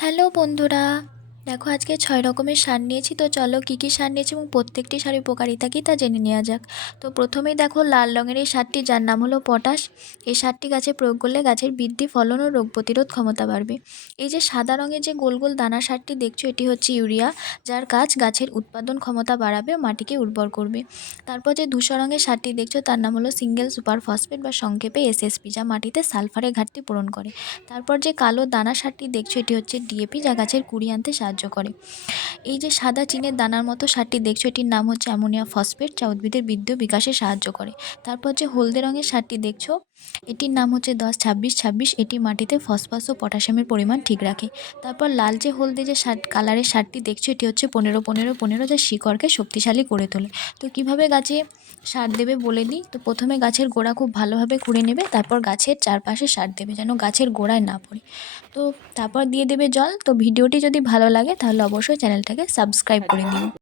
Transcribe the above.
Hello বন্ধুরা, দেখো আজকে 6 রকমের সার নিয়েছি। তো চলো কী কী সার নিয়েছি এবং প্রত্যেকটি সারের উপকারিতা কী তা জেনে নেওয়া যাক। তো প্রথমেই দেখো লাল রঙের এই সারটি, যার নাম হলো পটাশ। এই সারটি গাছে প্রয়োগ করলে গাছের বৃদ্ধি, ফলন ও রোগ প্রতিরোধ ক্ষমতা বাড়বে। এই যে সাদা রঙের যে গোল গোল দানা সারটি দেখছো, এটি হচ্ছে ইউরিয়া, যার কাজ গাছের উৎপাদন ক্ষমতা বাড়াবে ও মাটিকে উর্বর করবে। তারপর যে ধূসর রঙের সারটি দেখছো, তার নাম হলো সিঙ্গেল সুপার ফসফেট বা সংক্ষেপে এসএসপি, যা মাটিতে সালফারের ঘাটতি পূরণ করে। তারপর যে কালো দানা সারটি দেখছো, এটি হচ্ছে ডিএপি, যা গাছের কুঁড়ি আনতে সাহায্য করে। এই যে সাদা চীনের দানার মতো সারটি দেখছো, এটির নাম হচ্ছে অ্যামোনিয়া ফসফেট, যা উদ্ভিদের বৃদ্ধি ও বিকাশে সাহায্য করে। তারপর যে হলদে রঙের সারটি দেখছো, এটির নাম হচ্ছে 10-26-26, এটি মাটিতে ফসফরাস ও পটাশিয়ামের পরিমাণ ঠিক রাখে। তারপর লাল যে হলদে যে কালারের সারটি দেখছো, এটি হচ্ছে 15-15-15, যা শিকড়কে শক্তিশালী করে তোলে। তো কিভাবে গাছে সার দেবে বলে দিই। তো প্রথমে গাছের গোড়া খুব ভালোভাবে খুঁড়ে নেবে, তারপর গাছের চারপাশে সার দেবে যেন গাছের গোড়ায় না পড়ে। তো তারপর দিয়ে দেবে জল। তো ভিডিওটি যদি ভালো লাগে তাহলে অবশ্যই চ্যানেলটাকে সাবস্ক্রাইব করে দিও।